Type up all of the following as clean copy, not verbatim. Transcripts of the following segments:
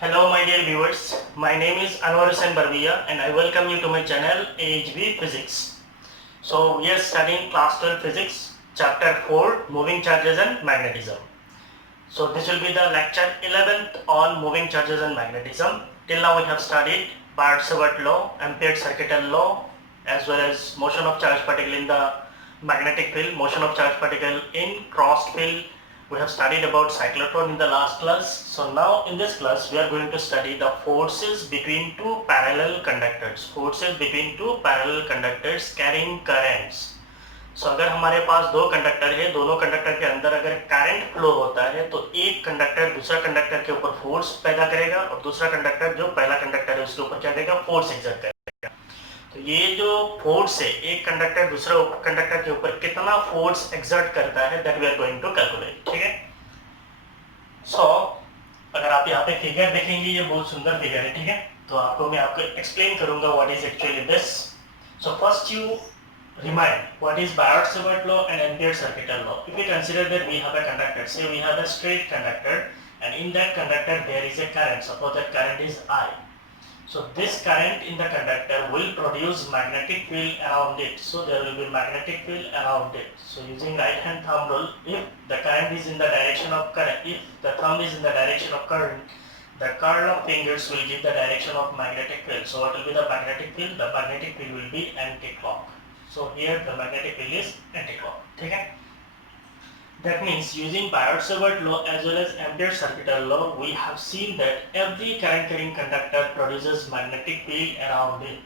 Hello my dear viewers, my name is Anowar and Barbhuiya and I welcome you to my channel AHB Physics. So we are studying class 12 physics, chapter 4 moving charges and magnetism. So this will be the lecture 11th on moving charges and magnetism. Till now we have studied Biot-Savart Law, ampere circuital law, as well as motion of charged particle in the magnetic field, motion of charged particle in crossed field. We have studied about cyclotron in the last class. So now in this class we are going to study the forces between two parallel conductors. Forces between two parallel conductors carrying currents. So अगर हमारे पास दो conductor है, दोनों conductor के अंदर अगर current flow होता है तो एक कंडक्टर दूसरा कंडक्टर के ऊपर फोर्स पैदा करेगा और दूसरा कंडक्टर जो पहला कंडक्टर है उसके ऊपर क्या करेगा, फोर्स एक्सर्ट करेगा. तो ये जो फोर्स है एक कंडक्टर दूसरा कंडक्टर के ऊपर कितना फोर्स एक्सर्ट करता है, that we are going to calculate. ठीक है. सो अगर आप यहाँ पे फिगर देखेंगे, ये बहुत सुंदर फिगर है. ठीक है. तो मैं आपको एक्सप्लेन करूंगा what is actually this. So first you remind what is Biot-Savart Law and ampere circuital law. If we consider that we have a conductor, say we have a straight conductor, and in that conductor there is a current. Suppose that current is I. So this current in the conductor will produce magnetic field around it. So there will be magnetic field around it. So using right hand thumb rule, if the current is in the direction of current, if the thumb is in the direction of current, the curl of fingers will give the direction of magnetic field. So what will be the magnetic field? The magnetic field will be anti-clock. So here the magnetic field is anti-clock. Okay? That means using Biot-Savart law as well as ampere circuital law, we have seen that every current carrying conductor produces magnetic field around it.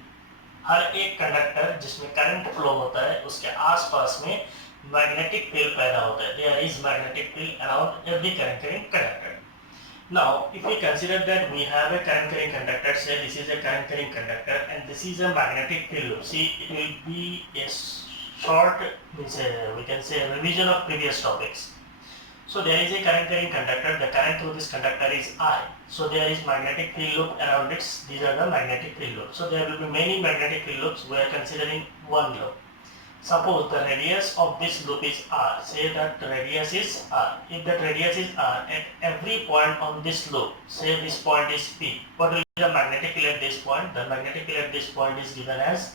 हर एक conductor जिसमें current flow होता है उसके आसपास में magnetic field पैदा होता है. There is magnetic field around every current carrying conductor. Now, if we consider that we have a current carrying conductor, say this is a current carrying conductor and this is a magnetic field. See, it will be a short, we can say a revision of previous topics. So there is a current carrying conductor, the current through this conductor is I. So there is magnetic field loop around it, these are the magnetic field loops. So there will be many magnetic field loops, we are considering one loop. Suppose the radius of this loop is r. Say that the radius is r. If that radius is r, at every point on this loop, say this point is P, what will be the magnetic field at this point? The magnetic field at this point is given as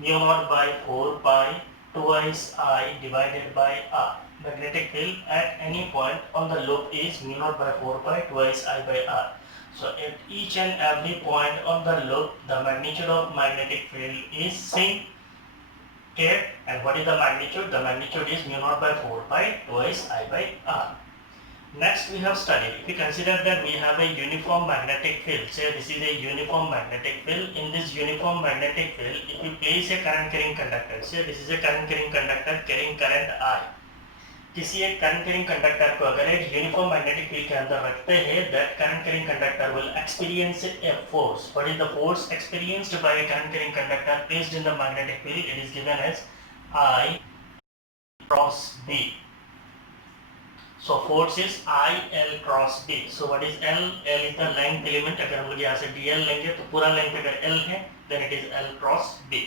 mu naught by 4 pi twice I divided by r. Magnetic field at any point on the loop is mu naught by 4 pi twice I by r. So at each and every point on the loop, the magnitude of magnetic field is same. Okay, and what is the magnitude? The magnitude is mu naught by 4 pi twice I by r. Next we have studied, if we consider that we have a uniform magnetic field, say this is a uniform magnetic field. In this uniform magnetic field, if we place a current carrying conductor, say this is a current carrying conductor carrying current I. किसी एक current carrying conductor को अगर एक uniform magnetic field के अंदर रखते हैं, that current carrying conductor will experience a force. What is the force experienced by a current carrying conductor placed in the magnetic field? It is given as I cross B. So force is IL cross B. So what is L? L is the length element. अगर हम लोग यहाँ से DL लेंगे तो पूरा length अगर L है, then it is L cross B.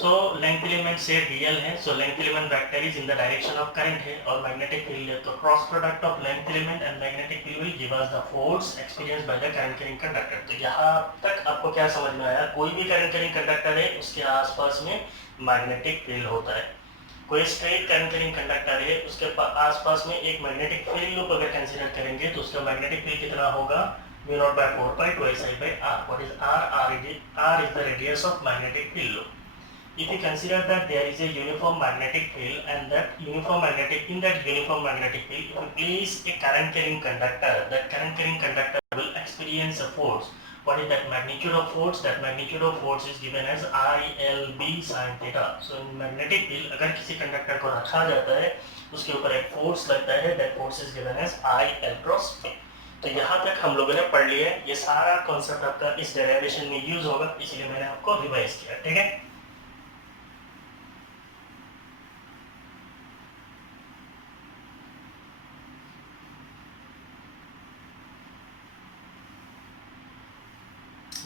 So length element से dl है, so length element vector is in the direction of current है और magnetic field है, तो cross product of length element and magnetic field will give us the force experienced by the current carrying conductor. तो यहाँ तक आपको क्या समझ में आया? कोई भी current carrying conductor है उसके आसपास में magnetic field होता है. कोई straight current carrying conductor है उसके आसपास में एक magnetic field loop अगर consider करेंगे तो उसका magnetic field कितना होगा? mu naught by 4 pi twice I by r. What is r? R is the radius of magnetic field loop. If we consider that there is a uniform magnetic field and that uniform magnetic field, if we place a current carrying conductor, that current carrying conductor will experience a force. What is that magnitude of force? That magnitude of force is given as ILB sin theta. So in magnetic field, अगर किसी conductor को रखा जाता है उसके ऊपर एक force लगता है, that force is given as IL cross B. तो यहाँ तक हम लोगों ने पढ़ लिया है. ये सारा कॉन्सेप्ट आपका इस डेरिवेशन में यूज होगा, इसलिए मैंने आपको रिवाइज किया. ठीक है.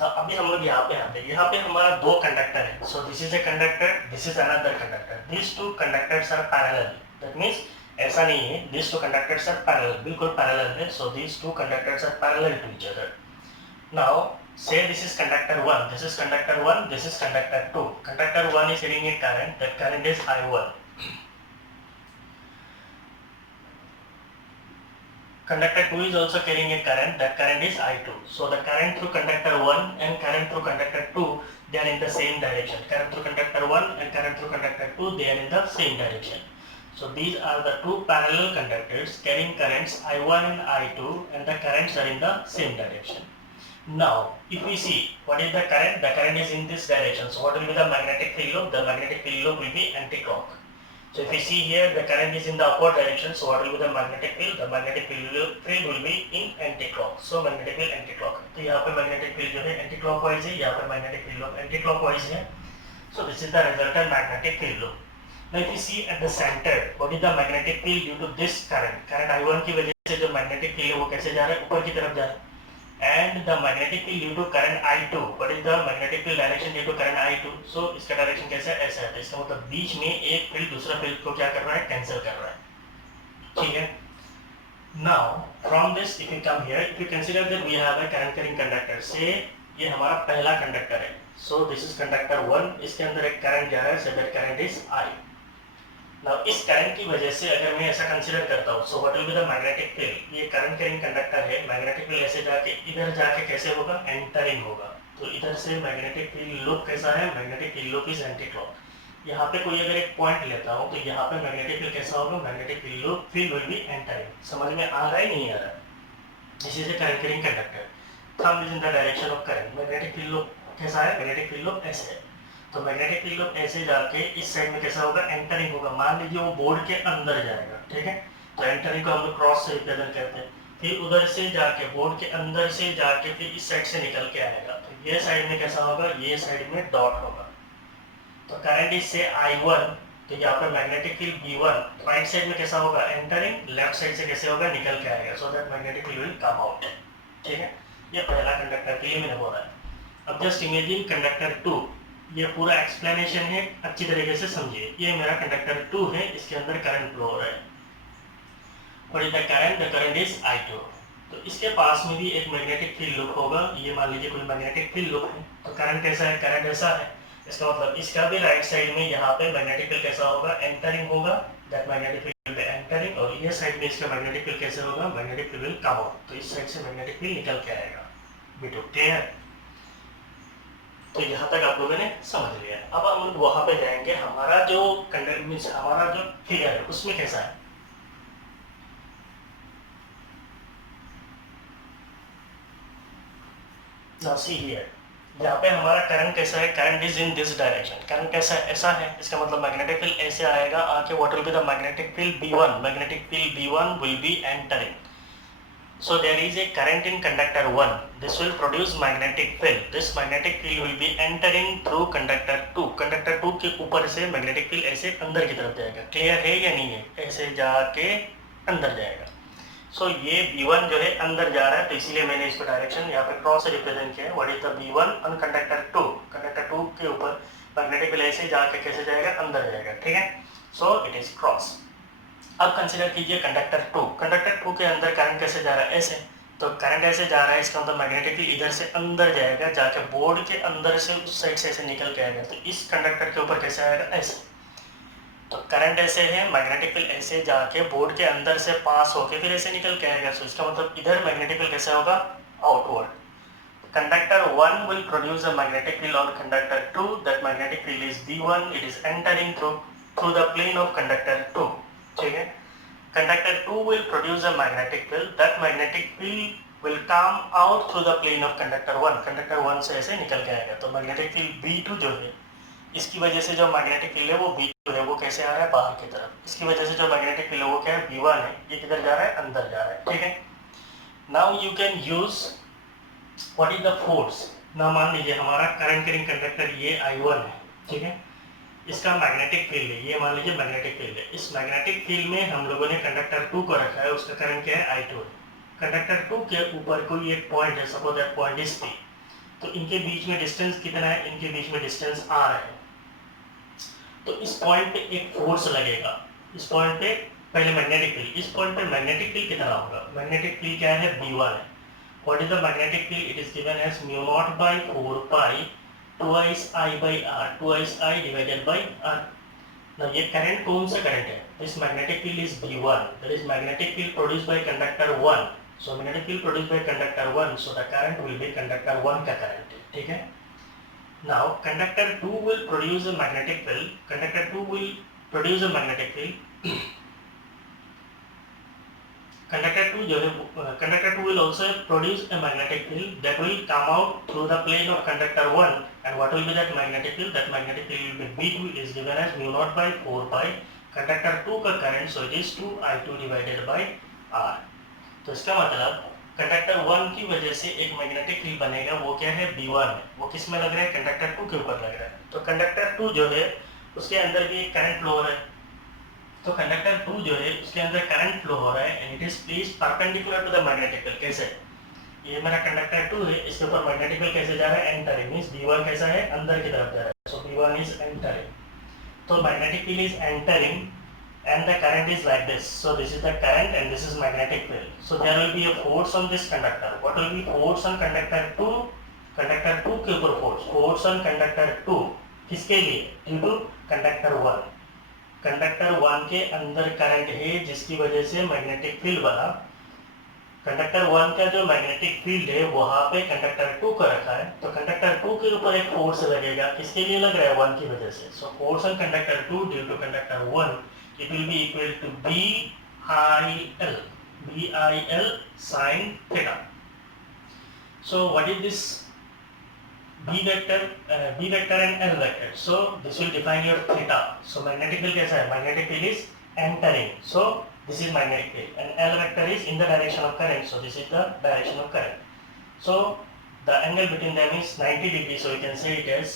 अभी हम लोग यहाँ पे आते हैं. यहाँ पे हमारा दो कंडक्टर है. So this is a conductor, this is another conductor. These two conductors are parallel. That means ऐसा नहीं है, these two conductors are parallel, बिल्कुल parallel है, so these two conductors are parallel to each other. Now say this is conductor 1, this is conductor 1, this is conductor 2. Conductor 1 is carrying a current, that current is I1. Conductor 2 is also carrying a current, that current is I2. So the current through conductor 1 and current through conductor 2, they are in the same direction. Current through conductor 1 and current through conductor 2, they are in the same direction. So these are the two parallel conductors carrying currents I1 and I2, and the currents are in the same direction. Now if we see what is the current is in this direction. So what will be the magnetic field loop? The magnetic field loop will be anti-clock. So if we see here the current is in the upward direction, so what will be the magnetic field? The magnetic field will be in anti-clock. So magnetic field anti-clock. तो यहाँ पे magnetic field जो है anti-clockwise है, यहाँ पे magnetic field loop anti-clockwise है. So this is the resultant magnetic field loop. Now if you see at the center, what is the magnetic field due to this current? Current I1 की वजह से जो magnetic field है वो कैसे जा रहा है? ऊपर की तरफ जा रहा है. And the magnetic field due to current I2, what is the magnetic field direction due to current I2? So इसका डायरेक्शन कैसा है? ऐसा है. तो इसका मतलब बीच में एक फील्ड दूसरा फील्ड को क्या कर रहा है? कैंसिल कर रहा है. ठीक है. Now from this if you come here, if you consider that we have a current carrying conductor, say ये हमारा पहला कंडक्टर है. So this is conductor 1, इसके अंदर एक करंट जा रहा है, so that current is I. Now इस करंट की वजह से अगर मैं ऐसा कंसीडर करता हूँ, so what will be the magnetic field? ये करंट कैरिंग कंडक्टर है, मैग्नेटिक फील्ड ऐसे जाके इधर जाके कैसे होगा? एंटरिंग होगा. तो इधर से मैग्नेटिक फील्ड लूप कैसा है? Magnetic field loop is anti clock. यहाँ पे कोई अगर एक पॉइंट लेता हूँ तो यहाँ पे मैग्नेटिक फील्ड कैसा होगा? Magnetic field loop field will be entering. समझ में आ रहा है नहीं आ रहा? This is A current carrying conductor. Thumb is in the direction of current. Magnetic field loop कैसा है? मैग्नेटिक फील्ड लूप ऐसे है. तो मैग्नेटिक फील्ड लूप ऐसे जाके इस साइड में कैसा होगा? एंटरिंग होगा. मान लीजिए वो बोर्ड के अंदर जाएगा. ठीक है. तो एंटरिंग को हम लोग क्रॉस से रिप्रेजेंट करते हैं. फिर उधर से जाके बोर्ड के अंदर से जाके फिर इस साइड से निकल के आएगा. तो ये साइड में कैसा होगा? ये साइड में डॉट होगा. तो करंट इज से I1. तो यहाँ पर magnetic field B1 right side में कैसा होगा? एंटरिंग. लेफ्ट साइड से कैसे होगा? निकल के आएगा. So that magnetic field will come out. ठीक है. ये पहला कंडक्टर के लिए मैंने बोला है. अब जस्ट इमेजिन कंडक्टर 2. ये पूरा एक्सप्लेनेशन है, अच्छी तरीके से समझिए. ये मेरा कंडक्टर 2 है, इसके अंदर करंट फ्लो हो रहा है. What is the current? The current is I2. तो इसके पास में भी एक मैग्नेटिक फील्ड लूप होगा. ये मान लीजिए कोई मैग्नेटिक फील्ड लूप है. तो करंट कैसा है? करंट ऐसा है. इसका मतलब इसका भी राइट साइड में यहाँ पे मैग्नेटिक फील्ड कैसा होगा? एंटरिंग होगा. That magnetic field will be entering. और ये साइड में इसका मैग्नेटिक फील्ड कैसे होगा? Magnetic field will come out. तो इस साइड से मैग्नेटिक फील्ड निकल के आएगा. बिल्कुल क्लियर? तो यहाँ तक आप लोगों ने समझ लिया. अब हम लोग वहां पे जाएंगे. हमारा जो कंडक्टर हमारा जो फिगर है उसमें कैसा है? Now see here. यहाँ पे हमारा करंट कैसा है? Current is in this direction. Current कैसा है? ऐसा है. इसका मतलब मैग्नेटिक फील्ड ऐसे आएगा. आके what will be the magnetic field B1. Magnetic field B1 will be entering. So there is a current in conductor 1. This will produce magnetic field. This magnetic field will be entering through conductor 2. Conductor 2 के ऊपर से magnetic field ऐसे अंदर की तरफ जाएगा. Clear है या नहीं है? ऐसे जाके अंदर जाएगा. So ये B1 जो है अंदर जा रहा है, तो इसीलिए मैंने इसको डायरेक्शन यहाँ पे क्रॉस से रिप्रेजेंट किया है. What is the B1 on conductor 2? Conductor 2 के ऊपर magnetic field ऐसे जाके कैसे जाएगा? अंदर जाएगा. ठीक है. So it is cross. अब कंसीडर कीजिए कंडक्टर 2. कंडक्टर 2 के अंदर करंट कैसे जा रहा है? ऐसे. तो करंट ऐसे जा रहा है, इसका मतलब मैग्नेटिक फील्ड इधर से अंदर जाएगा, जाके बोर्ड के अंदर से उस साइड से ऐसे निकल के आएगा. तो इस कंडक्टर के ऊपर कैसे आएगा? ऐसे. तो करंट ऐसे है, मैग्नेटिक फील्ड ऐसे जाके बोर्ड के अंदर से पास होके फिर ऐसे निकल के आएगा. तो इसका मतलब इधर मैग्नेटिक फील्ड कैसे होगा? Outward. Conductor 1 will produce a magnetic field on conductor 2. That magnetic field is B1. It is entering through the plane of conductor 2. ठीक है. Conductor 2 will produce a magnetic field. That magnetic field will come out through the plane of conductor 1. conductor 1 से ऐसे निकल के आएगा. तो magnetic field B2 जो है, इसकी वजह से जो magnetic field है वो B2 है, वो कैसे आ रहा है? बाहर की तरफ. इसकी वजह से जो magnetic field है वो क्या है? B1 है. ये किधर जा रहा है? अंदर जा रहा है. ठीक है. Now you can use what is the force. now मान लीजिए हमारा करंट कैरिंग कंडक्टर ये I1 है. ठीक है. इसका मैग्नेटिक फील्ड है, ये मान लीजिए मैग्नेटिक फील्ड है. इस मैग्नेटिक फील्ड में हम लोगों ने कंडक्टर 2 को रखा है. उसका करंट क्या है? I2 है. कंडक्टर 2 के ऊपर कोई एक पॉइंट है, suppose that point is P. तो इनके बीच में डिस्टेंस कितना है? इनके बीच में डिस्टेंस R है. तो इस पॉइंट पे एक फोर्स लगेगा. इस पॉइंट पे पहले मैग्नेटिक फील्ड, इस पॉइंट पे मैग्नेटिक फील्ड कितना होगा? मैग्नेटिक फील्ड क्या है? B1 है. What is the magnetic field? It is given as mu naught by 4 pi twice I by R, twice I divided by R. Now ये current कौन सा current है? This magnetic field is B1. That is magnetic field produced by conductor 1. So magnetic field produced by conductor 1. So the current will be conductor 1 का current. ठीक है? Now conductor 2 will produce a magnetic field. Conductor 2 will produce a magnetic field. Conductor 2 will also produce a magnetic field that will come out through the plane of conductor 1. And what will be that magnetic field? That magnetic field will be B2 is given as mu naught by 4 pi conductor 2 का current, so it is 2I2 divided by R. तो इसका मतलब conductor 1 की वजह से एक magnetic field बनेगा, वो क्या है? B1 है. वो किस में लग रहा है? कंडक्टर 2 के ऊपर लग रहा है. तो कंडक्टर 2 जो है उसके अंदर भी एक करंट फ्लो है. तो कंडक्टर 2 जो है उसके अंदर करंट फ्लो हो रहा है and it is placed perpendicular to the magnetic field. कैसे? ये मेरा कंडक्टर 2 है, इसके ऊपर मैग्नेटिक फील्ड कैसे जा रहा है? एंटरिंग. मींस B1 कैसा है? अंदर की तरफ जा रहा है. सो B1 इज एंटरिंग. तो magnetic field is entering and the current is like this. So this is the current and this is magnetic field. So there will be a force on this conductor. What will be force on conductor 2? Conductor 2 के ऊपर force. Force on conductor 2 किसके लिए? Due to conductor 1. Conductor 1 के अंदर current है जिसकी वजह से मैग्नेटिक फील्ड बना. कंडक्टर 1 का जो मैग्नेटिक फील्ड है वहां पे कंडक्टर 2 का रखा है. तो कंडक्टर 2 के ऊपर एक फोर्स लगेगा. किसके लिए लग रहा है? 1 की वजह से. So force on conductor 2 due to conductor 1, it will be equal to BIL sin theta. So what is this B vector and L vector? So this will define your theta. So magnetic field कैसा है? Magnetic field is entering. So this is magnetic field and L vector is in the direction of current. So this is the direction of current. So the angle between them is 90 degrees. So you can say it as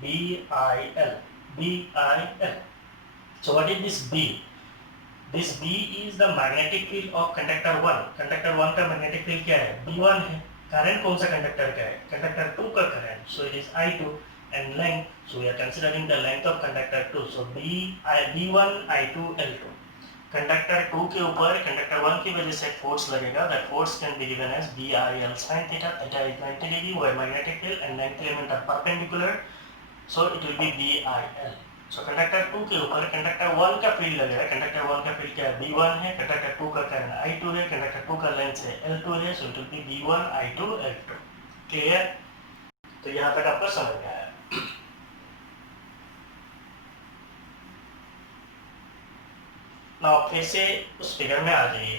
BIL. So what is this B? This B is the magnetic field of conductor 1. Conductor 1 का magnetic field क्या है? B1 है. Current कौन सा conductor का है? Conductor 2 का current. So it is I2 and length. So we are considering the length of conductor 2. So B1 I2 L2. Conductor 2 के ऊपर कंडक्टर 1 की वजह से फोर्स लगेगा. That force can be given as BIL sin theta. Theta is 90 degree where magnetic field and length element are perpendicular. So it will be BIL. So conductor 2 के ऊपर conductor 1 का field लगेगा. Conductor 1 का field क्या है? B1 है. Conductor 2 का current I2 है. कंडक्टर 2 का लेंथ है L2 है. So it will be B1 I2 L2. Clear? तो यहाँ तक आपको समझ में आया. नाउ फिर से उस फिगर में आ जाइए.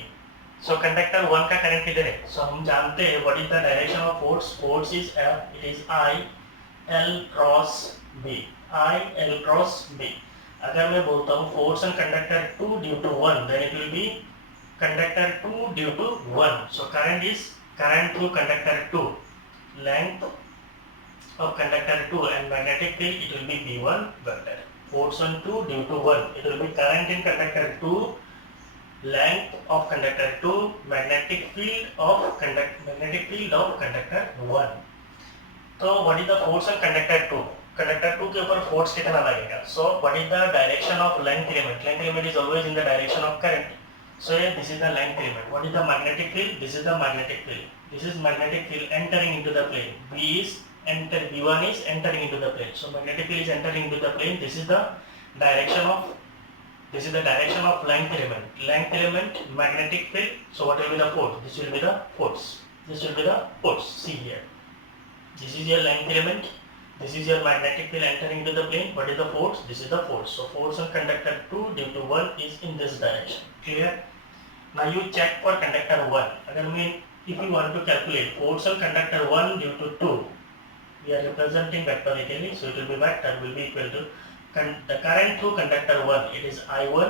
सो कंडक्टर 1 का करंट किधर है? सो हम जानते हैं what is the direction of force. Force is F. It is I L cross B. I L cross B. अगर मैं बोलता हूँ force on conductor 2 due to 1, then it will be conductor 2 due to 1. So current is current through conductor 2, length of conductor 2 and magnetic field it will be B1 vector. Force on 2 due to 1, it will be current in conductor 2, length of conductor 2, magnetic field of conductor 1. So what is the force on conductor 2? Conductor 2 के ऊपर force कितना लगेगा? So what is the direction of length element? Length element is always in the direction of current. So this is the length element. What is the magnetic field? This is the magnetic field. This is magnetic field entering into the plane. B1 is entering into the plane. So magnetic field is entering into the plane. This is the direction of length element. Length element, magnetic field. So what will be the force? This will be the force. See here. This is your length element. This is your magnetic field entering into the plane. What is the force? This is the force. So force on conductor 2 due to 1 is in this direction. Clear? Now you check for conductor 1. If you want to calculate force on conductor 1 due to 2, we are representing vectorically. So it will be vector will be equal to the current through conductor 1. It is I1,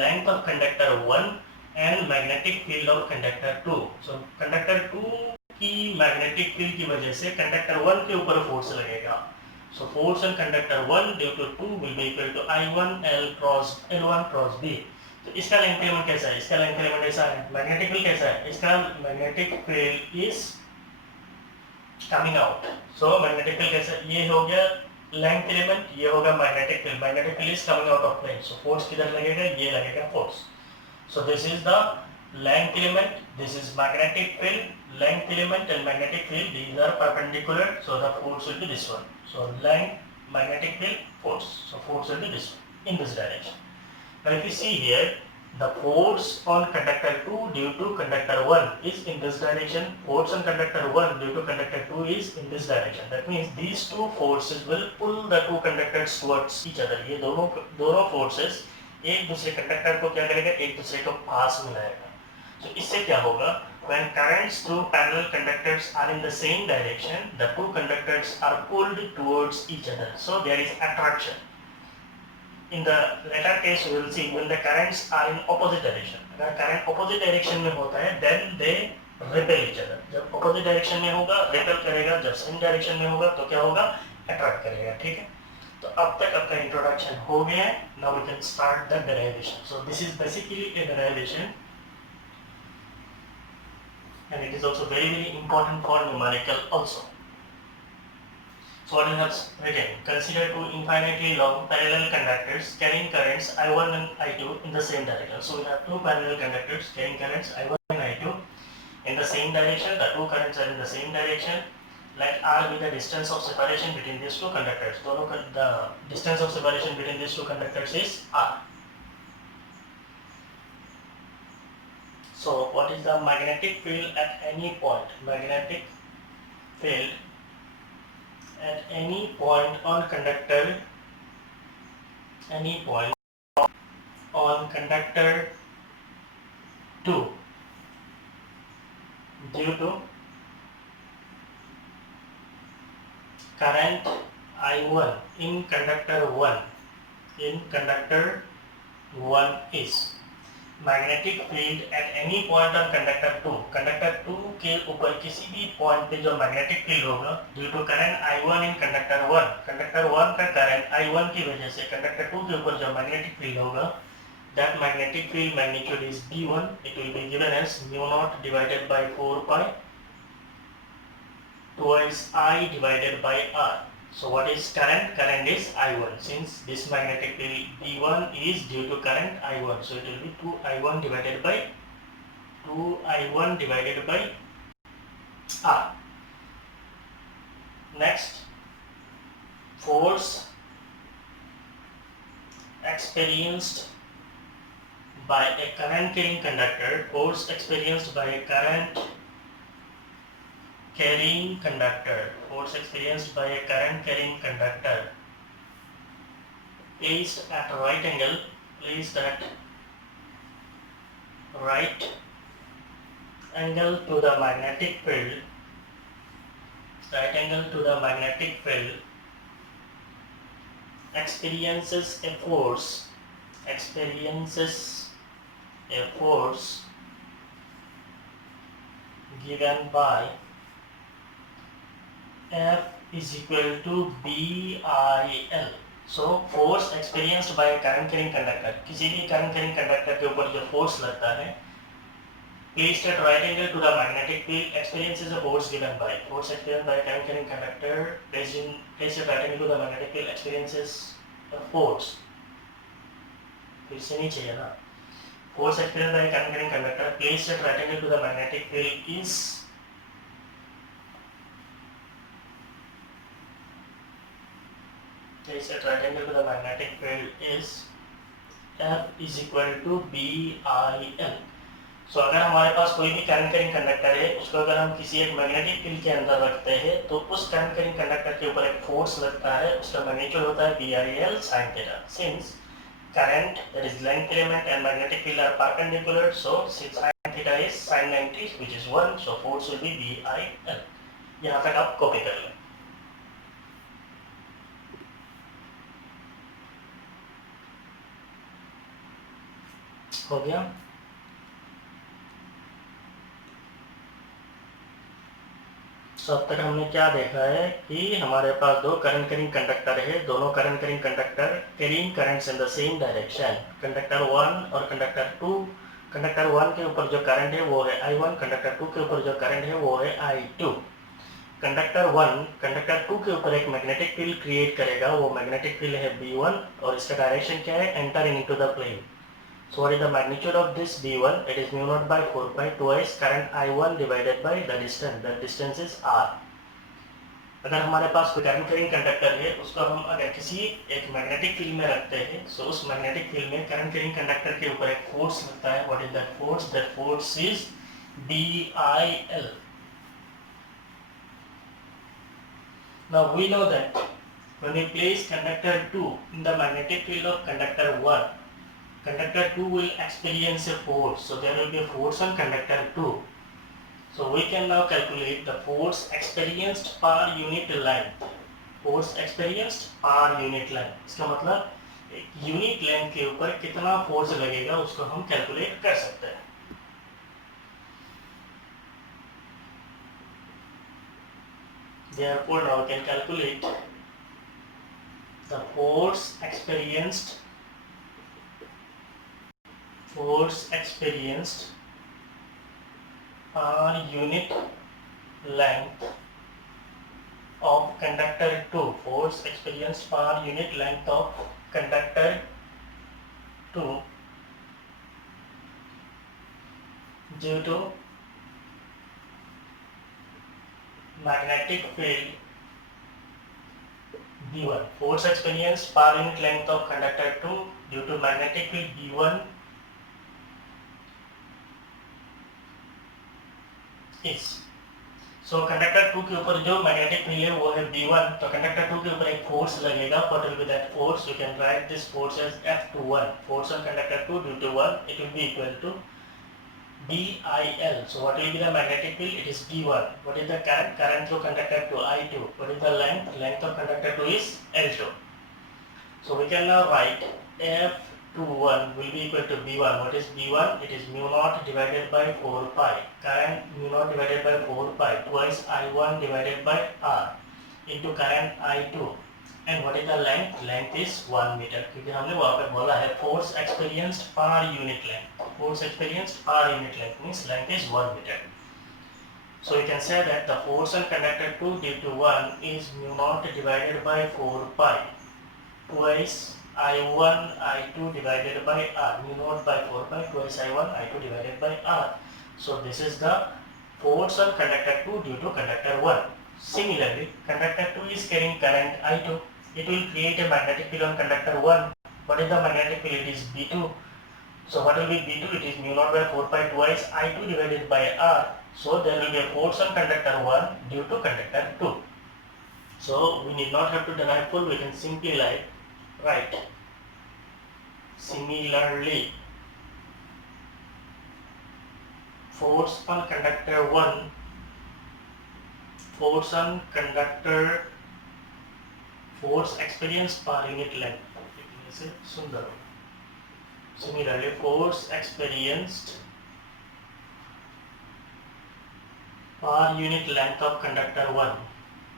length of conductor 1 and magnetic field of conductor 2. So conductor 2 की magnetic field की वजह से conductor 1 के ऊपर force लगेगा. So force on conductor 1 due to 2 will be equal to I1 L1 cross B. तो इसका length element कैसा है? इसका लेंथ एलिमेंट ऐसा है. मैग्नेटिक फील्ड कैसा है? इसका magnetic field is coming out. So magnetic field कैसा? ये हो गया लेंथ एलिमेंट, ये होगा magnetic field. Magnetic field is coming out of plane. So force किधर लगेगा? ये लगेगा force. So this is the length element, this is magnetic field, length element and magnetic field, these are perpendicular, so the force will be this one. So length, magnetic field, force, so force will be this one in this direction. Now if you see here, the force on conductor 2 due to conductor 1 is in this direction, force on conductor 1 due to conductor 2 is in this direction. That means these two forces will pull the two conductors towards each other. ये दोनों forces एक दूसरे conductor को क्या करेगा, एक दूसरे को पास में लाएगा. तो इससे क्या होगा, when currents through parallel conductors are in the same direction, the two conductors are pulled towards each other, so there is attraction. In the latter case we will see when the currents are in opposite direction. अगर current opposite direction में होता है then they repel each other. जब opposite direction में होगा repel करेगा, जब same direction में होगा तो क्या होगा, attract करेगा. ठीक है, तो अब तक आपका introduction हो गया है. Now we can start the derivation. So this is basically a derivation and it is also very important for numerical also. So what we have written, consider two infinitely long parallel conductors carrying currents I1 and I2 in the same direction. So we have two parallel conductors carrying currents I1 and I2 in the same direction. The two currents are in the same direction. Let R be the distance of separation between these two conductors. The distance of separation between these two conductors is R. So what is the magnetic field at any point? Magnetic field at any point on conductor, any point on conductor 2 due to current I1 in conductor 1 is magnetic field at any point on conductor 2. conductor 2 के ऊपर किसी भी point पे जो magnetic field होगा due to current I1 in conductor 1, conductor 1 का current I1 की वजह से conductor 2 के ऊपर जो magnetic field होगा, that magnetic field magnitude is B1. It will be given as mu naught divided by 4 pi twice I divided by R. So what is current? Current is I1. Since this magnetic field B1 is due to current I1, so it will be 2I1 divided by R. Next, force experienced by a current carrying conductor. Force experienced by a current carrying conductor. Force experienced by a current carrying conductor placed at right angle to the magnetic field, experiences a force given by F is equal to BIL. So force experienced by a current carrying conductor, किसी भी current carrying conductor के ऊपर जो force लगता है, placed at right angle to the magnetic field, experiences a force given by. Force experienced by a current carrying conductor placed at right angle to the magnetic field experiences a force. फिर से नहीं चाहिए ना. Force experienced by a current carrying conductor placed at right angle to the magnetic field is at right angle to the magnetic field is F is equal to BIL. So अगर हमारे पास कोई भी current carrying conductor है, उसको अगर हम किसी एक मैग्नेटिक फील्ड के अंदर रखते हैं तो उस करंट कैरिंग कंडक्टर के ऊपर एक फोर्स लगता है, उसका मैग्नीट्यूड होता है BIL sin theta. Since current, that is length element and magnetic field are perpendicular, so sin theta is sin 90, which is 1, so force will be BIL. यहाँ तक आप कॉपी कर लें. हो गया. तो अब तक हमने क्या देखा है कि हमारे पास दो करंट कैरिंग कंडक्टर है, दोनों current carrying conductor carrying currents in the same direction. Conductor 1 और कंडक्टर 2. कंडक्टर 1 के ऊपर जो करंट है वो है I1, कंडक्टर 2 के ऊपर जो करंट है वो है I2. कंडक्टर 1 कंडक्टर 2 के ऊपर एक मैग्नेटिक फील्ड क्रिएट करेगा, वो मैग्नेटिक फील्ड है B1 और इसका डायरेक्शन क्या है, entering into the plane. So what is the magnitude of this B1? It is mu naught by 4 pi twice current I1 divided by the distance. The distance is R. अगर हमारे पास कोई current carrying conductor है, उसको हम अगर किसी एक magnetic field में रखते हैं, सो उस मैग्नेटिक फील्ड में करंट कैरिंग कंडक्टर के ऊपर एक फोर्स लगता है. What is that force? That force is BIL. Now we know that when we place conductor 2 in the magnetic field of conductor 1, conductor 2 will experience a force. So there will be a force on conductor 2. So we can now calculate the force experienced per unit length. Force experienced per unit length. इसका मतलब एक unit length के ऊपर कितना force लगेगा उसको हम calculate कर सकते हैं. Therefore now we can calculate the force experienced per unit length of conductor 2. Force experienced per unit length of conductor 2 due to magnetic field B1. Force experienced per unit length of conductor 2 due to magnetic field B1 is. So conductor 2 के ऊपर जो magnetic field है वो है B1. तो conductor 2 के ऊपर एक फोर्स लगेगा. What will be that force? You can write this force as F21. Force on conductor 2 due to 1, it will be equal to BIL. So what will be the magnetic field? It is B1. What is the current? Current through conductor 2, I2. What is the length? Length of conductor 2 is L2. So we can now write F21 will be equal to B1. What is B1? It is mu naught divided by 4 pi. Current mu naught divided by 4 pi twice I1 divided by R into current I2. And what is the length? Length is 1 meter. क्योंकि हमने वहाँ पे बोला है force experienced per unit length. Force experienced per unit length means length is 1 meter. So you can say that the force on conductor 2 due to 1 is mu naught divided by 4 pi twice I1 I2 divided by R. Mu naught by 4 pi twice I1 I2 divided by R. So this is the force on conductor 2 due to conductor 1. Similarly, conductor 2 is carrying current I2. It will create a magnetic field on conductor 1. What is the magnetic field? It is B2. So what will be B2? It is mu naught by 4 pi twice I2 divided by R. So there will be a force on conductor 1 due to conductor 2. So we need not have to derive full. We can simply write. Similarly, force on conductor 1, force on conductor, force experienced per unit length. Similarly, force experienced per unit length of conductor 1,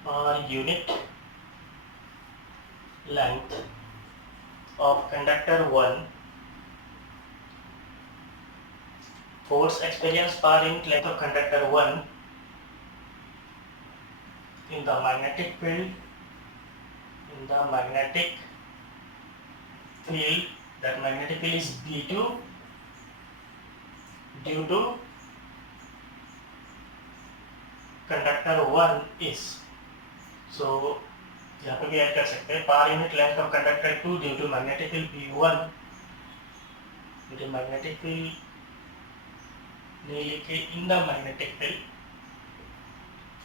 per unit length of conductor 1, force experienced per unit length of conductor 1 in the magnetic field, that magnetic field is B2 due to conductor 1 is. So यहाँ पे भी add कर सकते हैं per unit length of conductor 2 due to magnetic field B1, due to magnetic field नहीं लिखे in the magnetic field,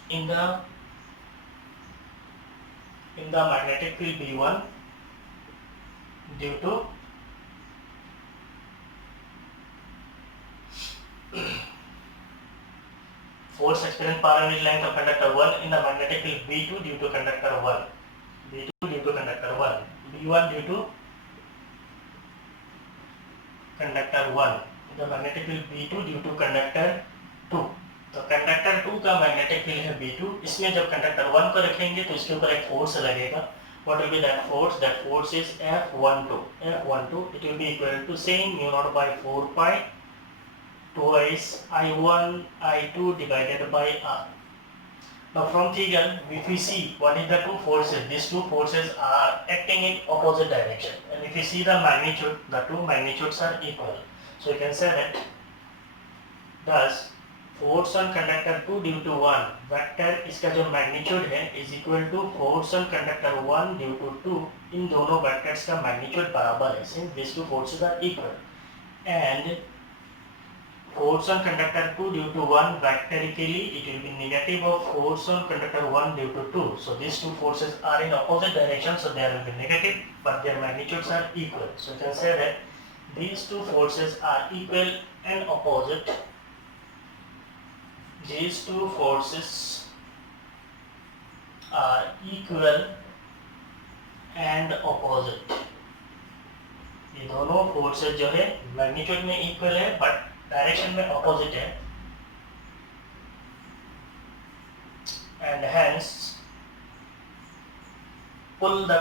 in the magnetic field B1 due to force experienced per unit length of conductor 1 in the magnetic field B2 due to conductor 1, B2 due to conductor 1, B1 due to conductor 1, the magnetic field B2 due to conductor 2. तो conductor 2 का magnetic field है B2. इसमें जब conductor 1 को रखेंगे तो इसके ऊपर एक फोर्स लगेगा. What will be that force? That force is F12. F12 it will be equal to same mu naught by 4 pi twice I1 I2 divided by R. Now from figure, if we see what is the two forces, these two forces are acting in opposite direction. And if you see the magnitude, the two magnitudes are equal. So you can say that thus force on conductor 2 due to 1 vector इसका जो magnitude है is equal to force on conductor 1 due to 2. इन दोनों vectors का magnitude बराबर है since this two forces are equal and force on conductor 2 due to 1 vectorically it will be negative of force on conductor 1 due to 2. So these two forces are in opposite direction, so they will be negative, but their magnitudes are equal. So you can say that these two forces are equal and opposite. These two forces are equal and opposite. ये दोनों forces जो है magnitude में equal है but direction में opposite है and hence pull the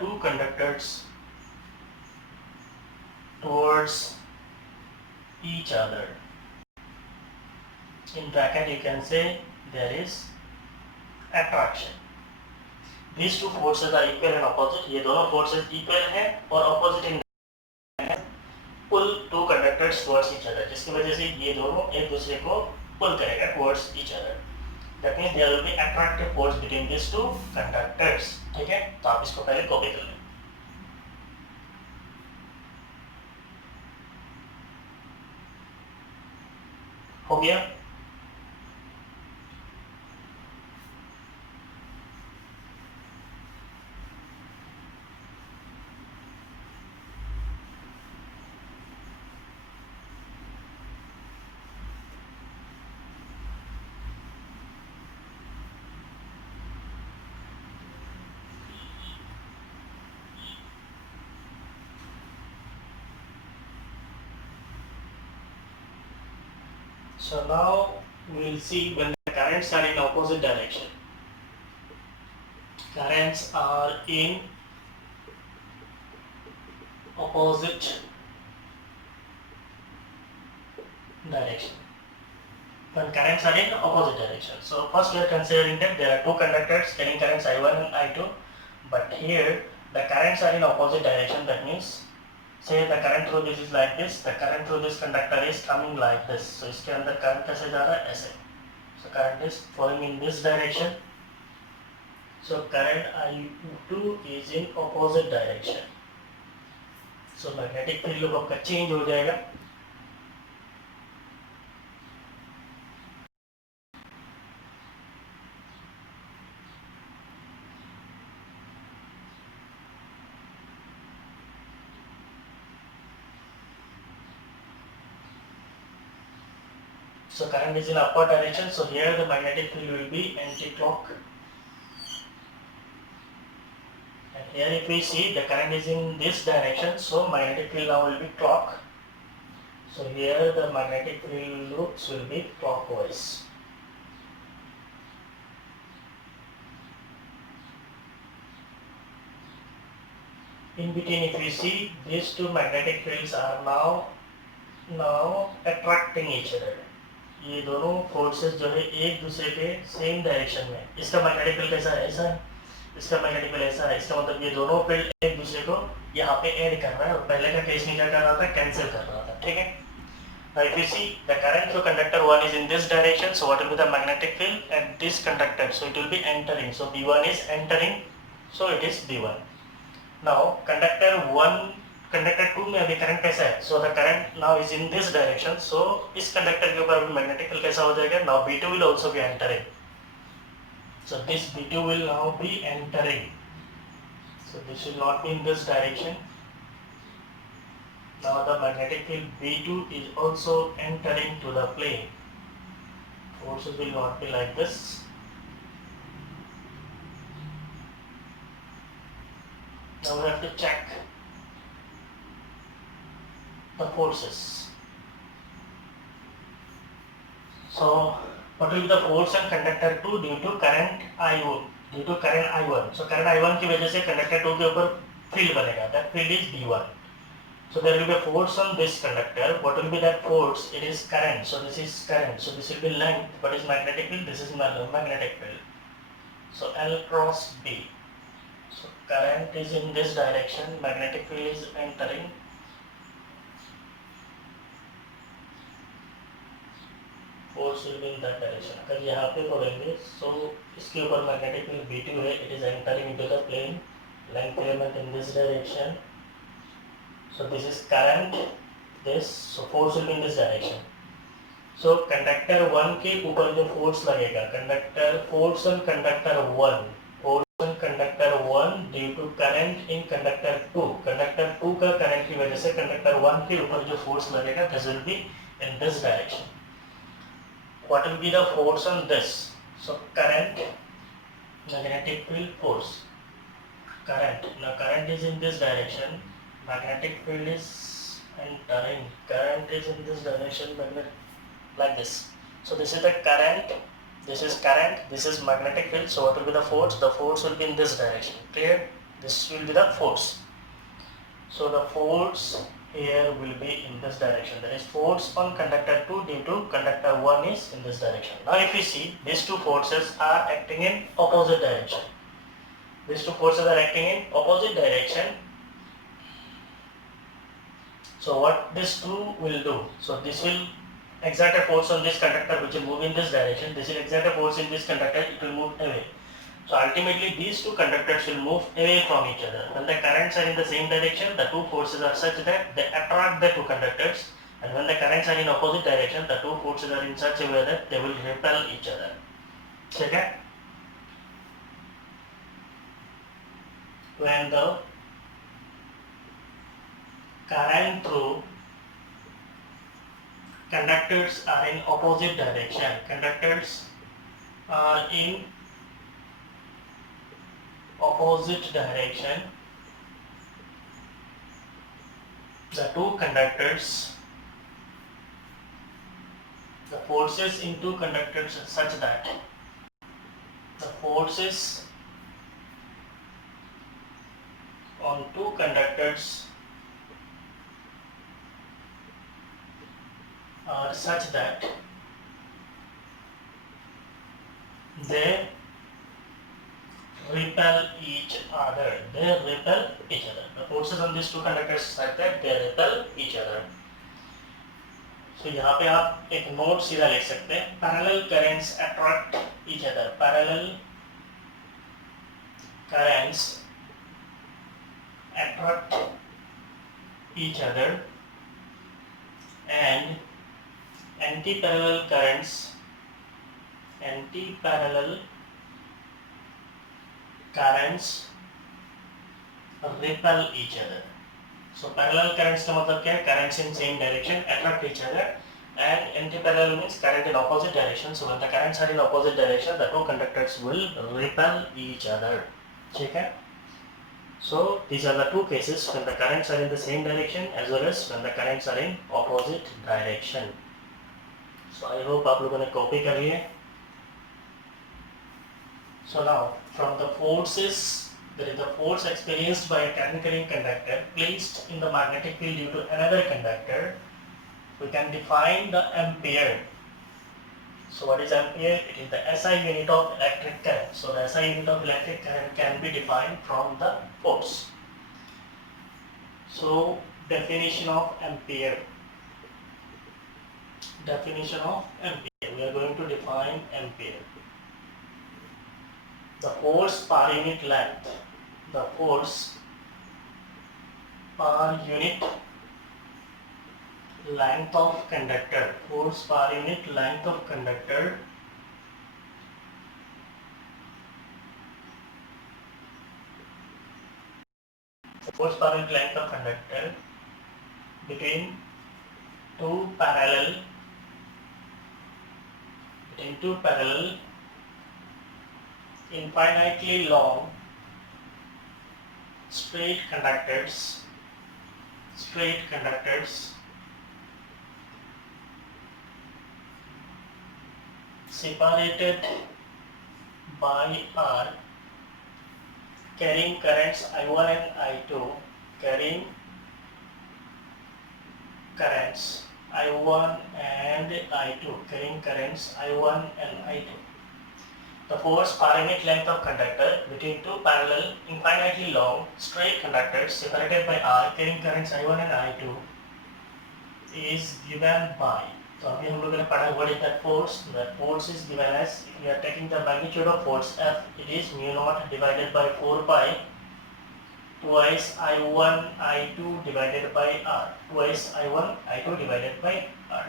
two conductors towards each other. In bracket you can say there is attraction. These two forces are equal and opposite. ये दोनों forces equal हैं और opposite in pull two conductors towards each other, जिसकी वजह से ये दोनों एक दूसरे को pull करेगा towards each other. That means there will be attractive force between these two conductors. ठीक है, तो आप इसको पहले कॉपी कर लें. हो गया? So now we will see when the currents are in opposite direction. Currents are in opposite direction. When currents are in opposite direction. So first we are considering that there are two conductors carrying currents I1 and I2, but here the currents are in opposite direction. That means say the current through this is like this, the current through this conductor is coming like this. So इसके अंदर current कैसे जा रहा है ऐसे. So current is flowing in this direction. So current I2 is in opposite direction. So magnetic field loop आपका change हो जाएगा. So current is in upward direction, so here the magnetic field will be anti-clock. And here if we see the current is in this direction, so magnetic field now will be clock. So here the magnetic field loops will be clockwise. In between if we see these two magnetic fields are now attracting each other. ये दोनों forces जो है एक दूसरे के same direction में. इसका magnetic field कैसा है ऐसा है, इसका मैग्नेटिक फील्ड ऐसा है. इसका मतलब ये दोनों फील्ड एक दूसरे को यहाँ पे ऐड कर रहा है और पहले का केस में क्या कर रहा था, कैंसिल कर रहा था. ठीक है. Now if you see the current through conductor 1 is in this direction, so what will be the magnetic field at this conductor? So it will be entering. So B1 is entering, so it is B1. Now conductor 2 में अभी current कैसा है? So the current now is in this direction. So इस conductor के ऊपर magnetic field कैसा हो जाएगा? Now B2 will also be entering. So this B2 will now be entering. So this will not be in this direction. Now the magnetic field B2 is also entering to the plane. Forces will not be like this. Now we have to check the forces. So what will be the force on conductor 2 due to current I1? So current I1 की वजह से conductor 2 के ऊपर field बनेगा. That field is B1. So there will be a force on this conductor. What will be that force? It is current. So this is current. So this will be length. What is magnetic field? This is magnetic field. So L cross B. So current is in this direction. Magnetic field is entering. Force will be in that direction. अगर यहाँ पे पढ़ेंगे, so इसके ऊपर magnetic field B2 है. It is entering into the plane. Length element in this direction. So this is current, this, so force will be in this direction. So conductor 1 के ऊपर जो force लगेगा, conductor force on conductor 1, force on conductor 1 due to current in conductor 2. Conductor 2 का current की वजह से conductor 1 के ऊपर जो force लगेगा, this will be in this direction. What will be the force on this? So current, magnetic field, force. Current, now current is in this direction. Magnetic field is entering, current is in this direction, like this. So this is the current, this is current, this is magnetic field. So what will be the force? The force will be in this direction. Clear? This will be the force. So the force here will be in this direction. There is force on conductor 2 due to conductor 1 is in this direction. Now if you see, these two forces are acting in opposite direction. These two forces are acting in opposite direction. So what this two will do? So this will exert a force on this conductor which will move in this direction. This will exert a force in this conductor, it will move away. So ultimately these two conductors will move away from each other. When the currents are in the same direction, the two forces are such that they attract the two conductors, and when the currents are in opposite direction, the two forces are in such a way that they will repel each other. Okay? When the current through conductors are in opposite direction, conductors are in opposite direction, the two conductors, the forces in two conductors are such that the forces on two conductors are such that they repel each other. They repel each other. The forces on these two conductors such that they repel each other. So यहाँ पे आप एक note सीधा लिख सकते हैं. Parallel currents attract each other. Parallel currents attract each other, and antiparallel currents repel each other. So parallel currents का मतलब क्या है? Currents in same direction attract each other, and antiparallel means current in opposite direction. So when the currents are in opposite direction, the two conductors will repel each other. ठीक है? So these are the two cases when the currents are in the same direction as well as when the currents are in opposite direction. So I hope आप लोगों ने copy कर लिए. So now from the forces, there is the force experienced by a current carrying conductor placed in the magnetic field due to another conductor. We can define the ampere. So what is ampere? It is the SI unit of electric current. So the SI unit of electric current can be defined from the force. So definition of ampere. Definition of ampere. We are going to define ampere. The force per unit length. The force per unit length of conductor. Force per unit length of conductor force per unit length of conductor between two parallel infinitely long straight conductors separated by R, carrying currents I1 and I2, carrying currents I1 and I2, carrying currents I1 and I2. The force per unit length of conductor between two parallel infinitely long straight conductors separated by R carrying currents I1 and I2 is given by. So अभी हम लोगों ने पढ़ा what is that force? That force is given as, if we are taking the magnitude of force F, it is mu naught divided by 4 pi twice I1 I2 divided by R, twice I1 I2 divided by R.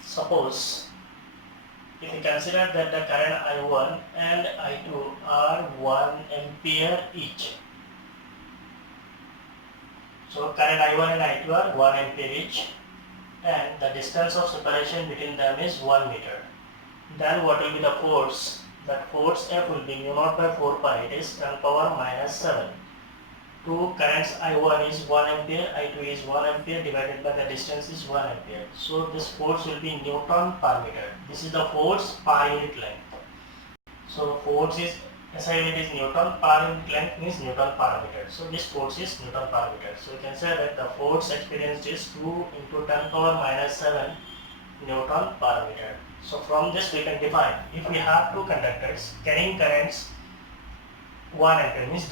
Suppose if you consider that the current I1 and I2 are 1 ampere each. So current I1 and I2 are 1 ampere each and the distance of separation between them is 1 meter. Then what will be the force? That force F will be mu naught by 4 pi, it is 10 power minus 7. Two currents I1 is 1 ampere, I2 is 1 ampere divided by the distance is 1 ampere. So this force will be Newton per meter. This is the force per unit length. So force is SI unit is Newton, per unit length means Newton per meter. So this force is Newton per meter. So you can say that the force experienced is 2 into 10 power minus 7 Newton per meter. So from this we can define, if we have two conductors carrying currents 1 ampere, means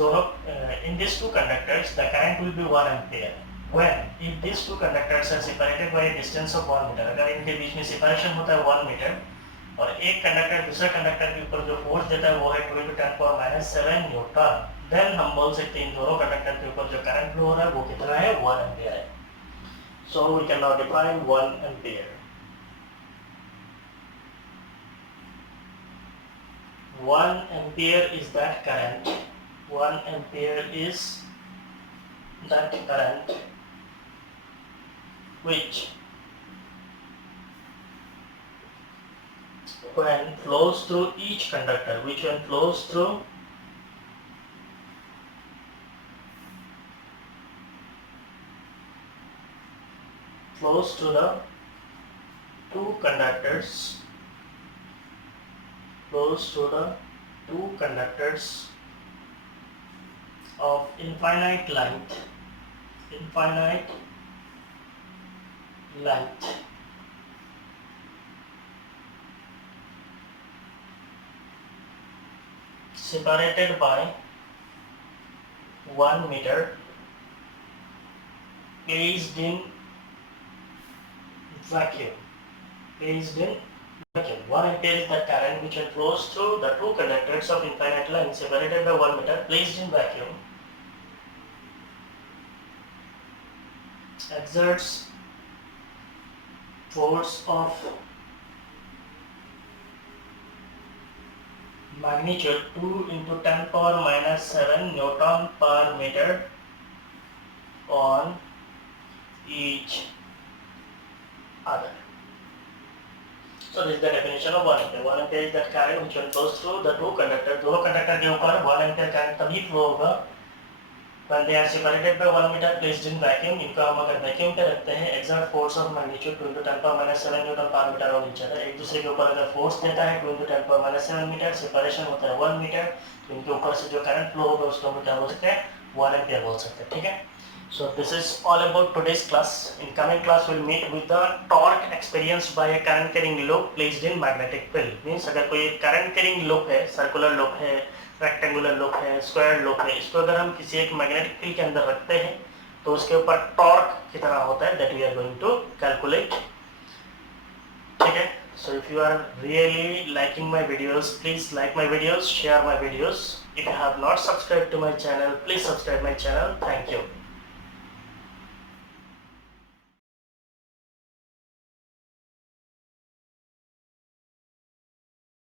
in these two conductors the current will be 1 ampere. When if these two conductors are separated by a distance of 1 meter, अगर इनके बीच में separation होता है 1 metre और एक conductor दूसरे conductor के ऊपर जो फोर्स देता है वो है 2 into 10 power minus 7 Newton, then हम बोल सकते हैं इन दोनों कंडक्टर के ऊपर जो करंट फ्लो हो रहा है वो कितना है 1 एम्पियर है. So we can now define 1 ampere. 1 ampere is that current. 1 ampere is that current which when flows through each conductor, which when flows through the two conductors, flows to the two conductors of infinite length, separated by 1 meter, placed in vacuum. 1 ampere is the current which flows through the two conductors of infinite length separated by 1 meter, placed in vacuum, exerts force of magnitude 2 into 10 power minus 7 Newton per meter on each other. So this is the definition of 1 ampere. 1 ampere is that current which when flows through the two conductors. दोनों conductor के ऊपर 1 ampere current तभी flow होगा when they are separated by 1 meter, placed in vacuum. इनको हम अगर vacuum पे रखते हैं, exert force of magnitude 2 into 10 power minus 7 Newton per meter on each other. एक दूसरे के ऊपर अगर force देता है 2 into 10 power minus 7 meter, separation होता है 1 meter, तो इनके ऊपर से जो current flow होगा उसको हम क्या बोल सकते हैं 1 ampere बोल सकते हैं. ठीक है. So this is all about today's class. In coming class we'll meet with the torque experienced by a current carrying loop placed in magnetic field. Means अगर कोई current carrying loop है, circular loop है, rectangular loop है, square loop है, इसको अगर हम किसी एक magnetic field के अंदर रखते हैं तो उसके ऊपर torque कितना होता है that we are going to calculate. ठीक है. So if you are really liking my videos, please like my videos, share my videos. If you have not subscribed to my channel, please subscribe my channel. Thank you.